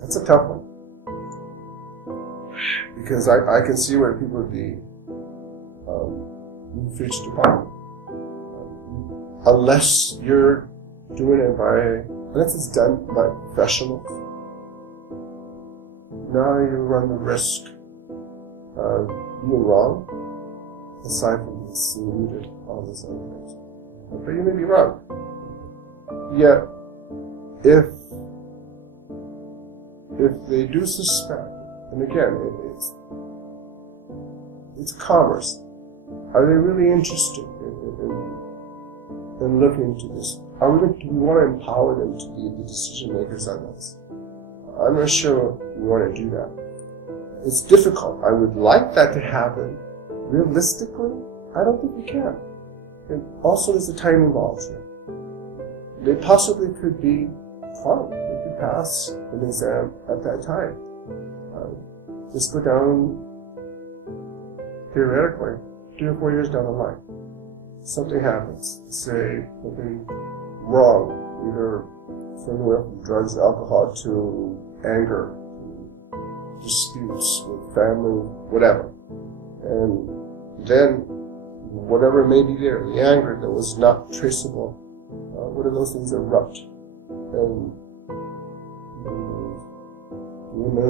That's a tough one. Because I can see where people would be infringed upon. Unless you're doing it unless it's done by professionals, now you run the risk of being wrong, aside from being saluted, all these other things. But you may be wrong. Yet, if they do suspect, and again, it's commerce. Are they really interested in looking into this? Do we want to empower them to be the decision makers on this? I'm not sure we want to do that. It's difficult. I would like that to happen. Realistically, I don't think we can. And also, there's a time involved here. They possibly could be fine. They could pass an exam at that time. Just go down, theoretically, 3 or 4 years down the line. Something happens. Say something wrong, either from anywhere from drugs, alcohol, to anger, to disputes with family, whatever. And then, whatever may be there, the anger that was not traceable, what if those things erupt? And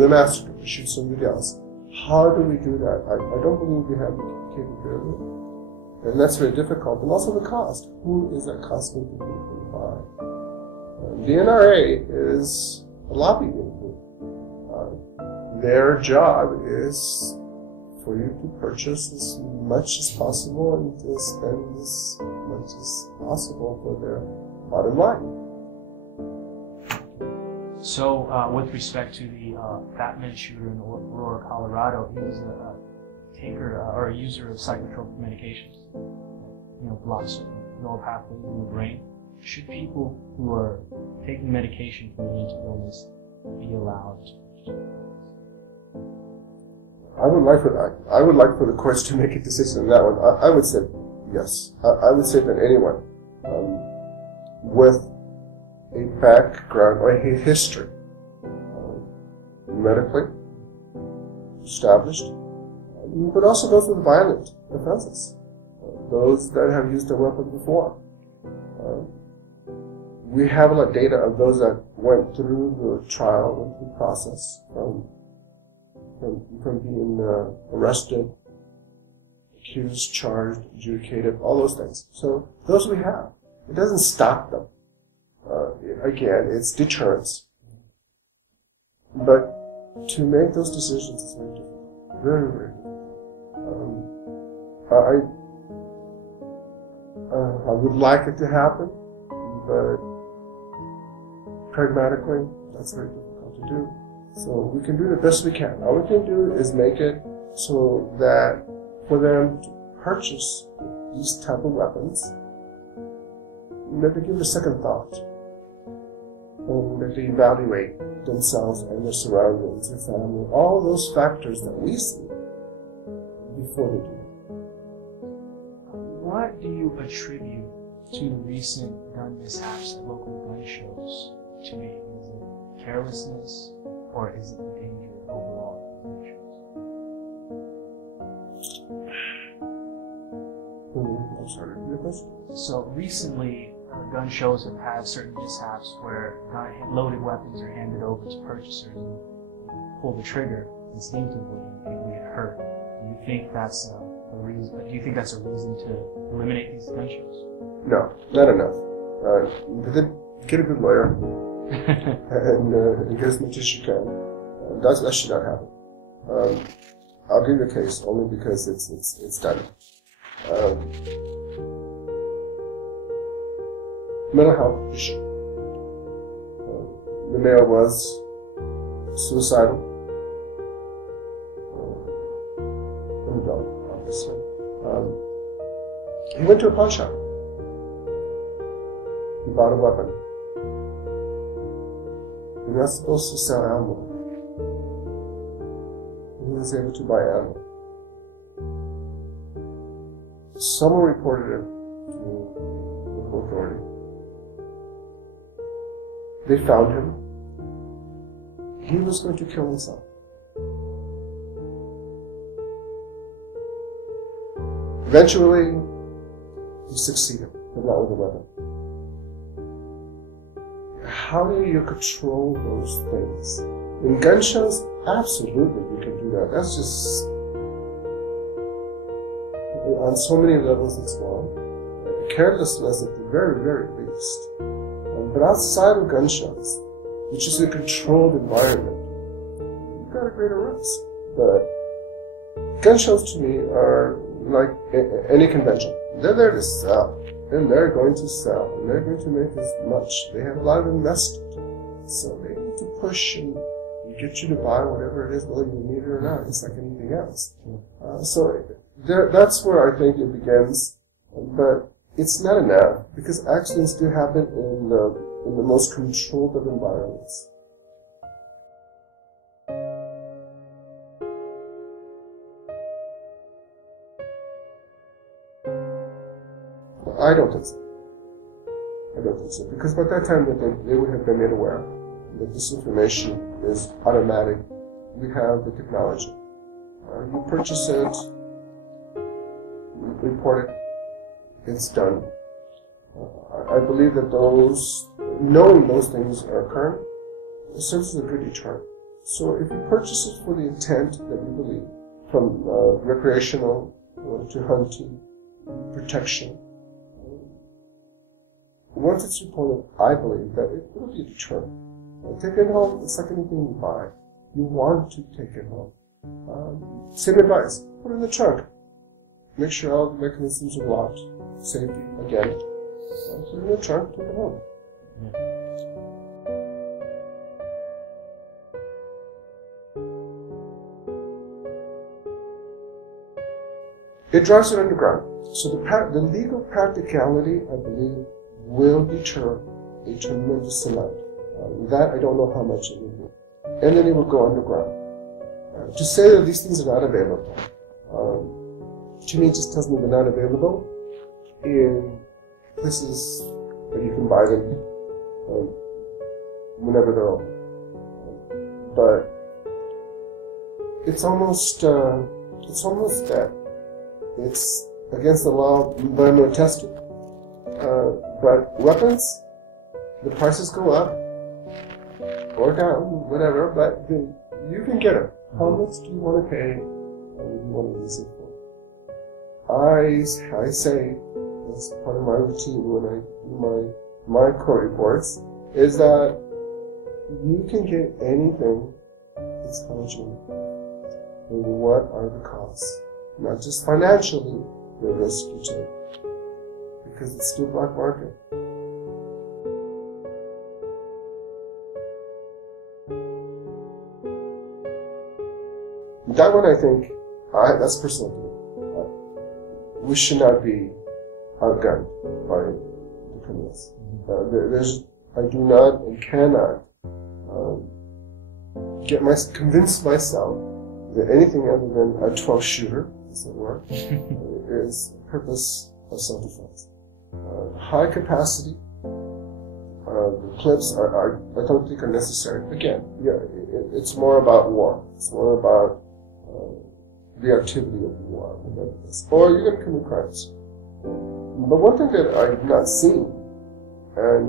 the massacre, to shoot somebody else. How do we do that? I don't believe we have the capability. And that's very difficult. And also the cost. Who is that cost going to be by? The NRA is a lobbying group. Their job is for you to purchase as much as possible and to spend as much as possible for their bottom line. So, with respect to the Batman shooter in Aurora, Colorado, he was a taker or a user of psychotropic medications. Blocks neural pathways in the brain. Should people who are taking medication for mental illness be allowed to? I would like for the courts to make a decision on that one. I would say yes. I would say that anyone with a background or a history, medically established, but also those with violent offenses, those that have used a weapon before. We have a lot of data of those that went through the trial, went through the process, from being arrested, accused, charged, adjudicated, all those things. So those we have. It doesn't stop them. Again, it's deterrence. But to make those decisions is very difficult. Very, very difficult. I would like it to happen, but pragmatically, that's very difficult to do. So we can do the best we can. All we can do is make it so that for them to purchase these type of weapons, that they give it a second thought, and that they evaluate themselves and their surroundings, their family, all those factors that we see before they do it. What do you attribute to the recent gun mishaps at local gun shows to be? Is it carelessness, or is it the danger overall? I'm sorry, repeat the question? So recently, gun shows have had certain mishaps where loaded weapons are handed over to purchasers and you pull the trigger instinctively and they get hurt. Do you think that's a reason? Do you think that's a reason to eliminate these gun shows? No, not enough. Get a good lawyer and get as much as you can. That should not happen. I'll give you a case only because it's done. Mental health issue. The male was suicidal. An adult, obviously. He went to a pawn shop. He bought a weapon. You're not supposed to sell ammo. He was able to buy ammo. Someone reported it to the local authority. They found him. he was going to kill himself. Eventually, he succeeded, but not with a weapon. How do you control those things? In gun shows, absolutely you can do that. That's just, on so many levels it's wrong. Carelessness at the very, very least. But outside of gun shows, which is a controlled environment, you've got a greater risk. But gun shows to me are like any convention. They're there to sell, and they're going to sell, and they're going to make as much. They have a lot of investment, so they need to push and get you to buy whatever it is, whether you need it or not. It's like anything else. So that's where I think it begins, but it's not enough, because accidents do happen in the most controlled of environments. I don't think so. Because by that time they would have been made aware that this information is automatic. We have the technology. You purchase it, you report it, it's done. I believe that knowing those things are occurring, serves as a good deterrent. So if you purchase it for the intent that you believe, from recreational to hunting, protection, once it's reported, I believe that it will be a deterrent. Take it home, it's like anything you buy. You want to take it home. Same advice, put it in the trunk. Make sure all the mechanisms are locked. Safety, again. Put it in the trunk, take it home. It drives it underground. So the legal practicality, I believe, will deter a tremendous amount. That I don't know how much it will be. And then it will go underground. To say that these things are not available, to me, it just tells me they're not available in places that you can buy them whenever they're open. But it's almost that it's against the law, but I'm going to test it. But weapons, the prices go up or down, whatever, but you can get them. How much do you want to pay, and what do you want to use it for? I say, as part of my routine when I do my court reports, is that you can get anything, it's how much money. And what are the costs? Not just financially, the risk you take. Because it's still black market. That one, I think, that's personal to me. We should not be outgunned by the criminals. I do not and cannot convince myself that anything other than a 12-shooter, as it were, is a purpose of self-defense. High capacity, the clips I don't think are necessary. Again, it's more about war. It's more about the activity of war, or you're going to commit crimes. But one thing that I've not seen, and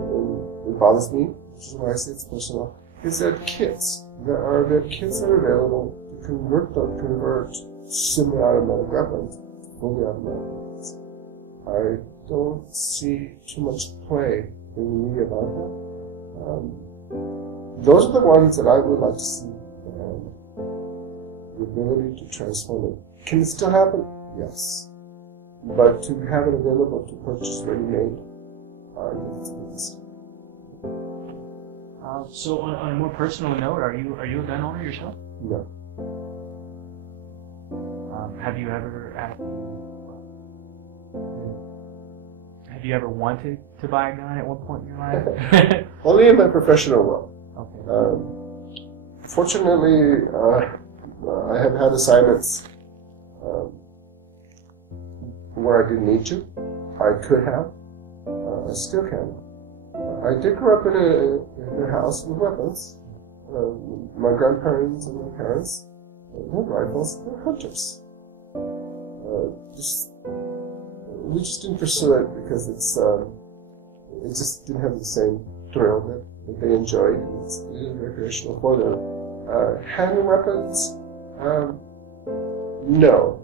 it bothers me, which is why I say it's personal, is that kits that are available to convert semi-automatic weapons to fully automatic weapons. I don't see too much play in the media about that. Those are the ones that I would like to see. The ability to transform it. Can it still happen? Yes. But to have it available to purchase ready-made, I think it's a mistake. So on a more personal note, are you a gun owner yourself? No. Have you ever wanted to buy a gun at one point in your life? Only in my professional world. Okay. Fortunately, I have had assignments where I didn't need to. I could have. I still can. I did grow up in a house with weapons. My grandparents and my parents, they had rifles, they were hunters. We just didn't pursue it because it just didn't have the same thrill that they enjoyed. It was recreational for them. Handling weapons, no.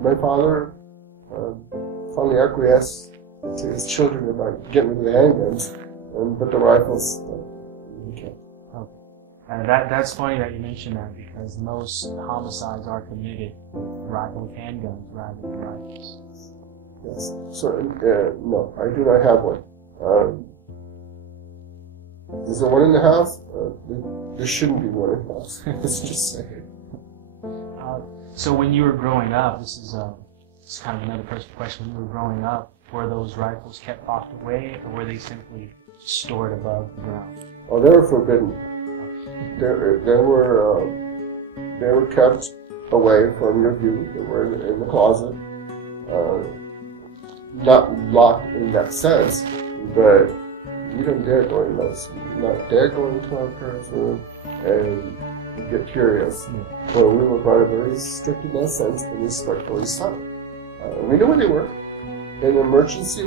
My father finally acquiesced to his children about getting rid of the handguns, but the rifles, he can't. Okay. That's funny that you mentioned that, because most homicides are committed with handguns rather than rifles. Yes. So, no, I do not have one. Is there one in the house? There shouldn't be one in the house. Let's just say it. So when you were growing up, this is kind of another personal question. When you were growing up, were those rifles kept locked away, or were they simply stored above the ground? Oh, they were forbidden. They were kept away from your view. They were in the closet. Not locked in that sense, but you don't dare go in those. You not dare go into our parents' room and get curious. But we were brought up very strict in that sense and respectfully so. We knew where they were. In an emergency,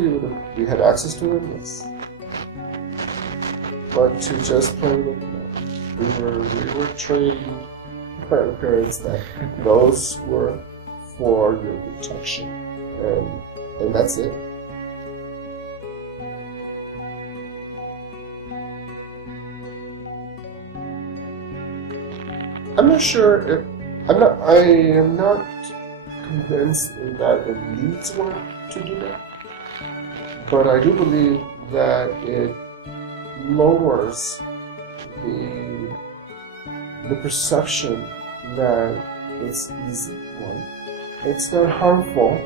we had access to them, yes. But to just play with them, we were trained by our parents that those were for your protection, and that's it. I'm not sure if I am not convinced that it leads one to do that, but I do believe that it lowers the perception that it's easy. One, it's not harmful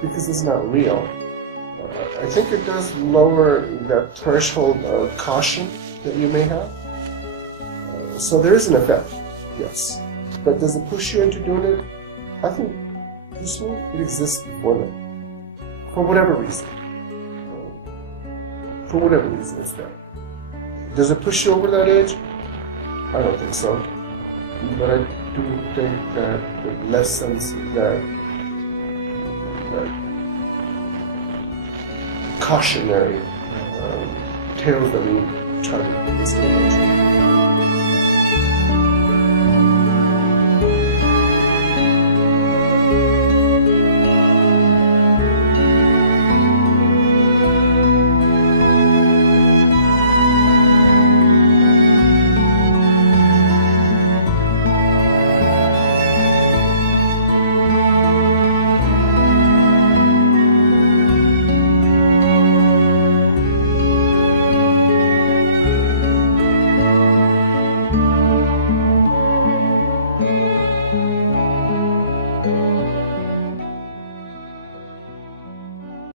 because it's not real. I think it does lower that threshold of caution that you may have. So there is an effect, yes. But does it push you into doing it? I think personally it exists before that. For whatever reason. For whatever reason it's there. Does it push you over that edge? I don't think so. But I do think that it lessens that cautionary tales that we try to distinguish.